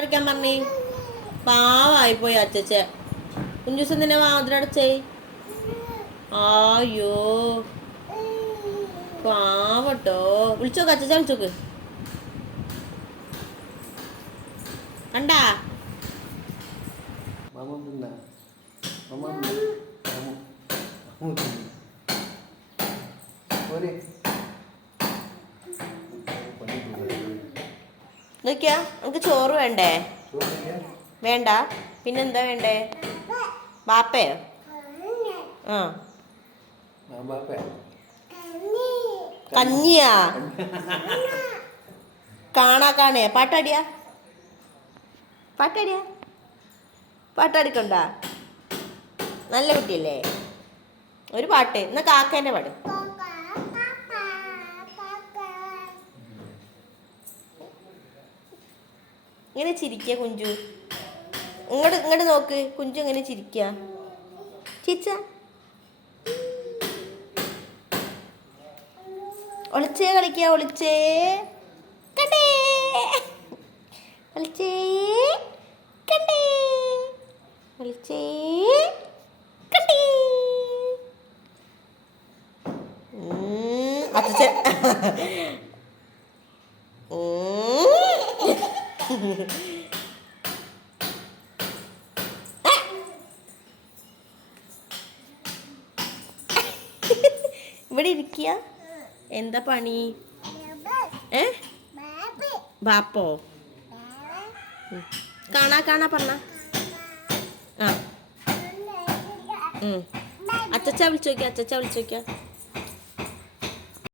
അടയ്ക്കാൻ പറഞ്ഞേ. പാവായിപ്പോയി അച്ചച്ച. കുഞ്ചൂസം തന്നെ വാതിലടച്ചേ. ആയോ പാവട്ടോ. വിളിച്ചോക്ക് അച്ചച്ച, വിളിച്ചോക്ക്. കണ്ടാ നോക്കിയാ. നമുക്ക് ചോറ് വേണ്ടേ? വേണ്ട, പിന്നെന്താ വേണ്ടേ? ബാപ്പയോ? ആ കഞ്ഞിയാ? കാണേ പാട്ടാടിയാ? പാട്ടാടിക്കൊണ്ടാ? നല്ല കുട്ടിയല്ലേ? ഒരു പാട്ട് എന്നാ കാക്കേൻ്റെ പാട്. ഇങ്ങനെ ചിരിക്കുക കുഞ്ചു. ഇങ്ങോട്ട് നോക്ക് കുഞ്ചു, ഇങ്ങനെ ചിരിക്കുക. ചിരിച്ച ഒളിച്ചേ കളിക്കുക. ഒളിച്ചേ കണ്ടേ, ഒളിച്ചേ കണ്ടേ, ഒളിച്ചേ കണ്ടേ. അച്ഛൻ ഇവിടെ ഇരിക്കുക. എന്താ പണി? ബാപ്പോ? കാണാ പറഞ്ഞ. ആ അച്ചച്ച വിളിച്ചോക്ക.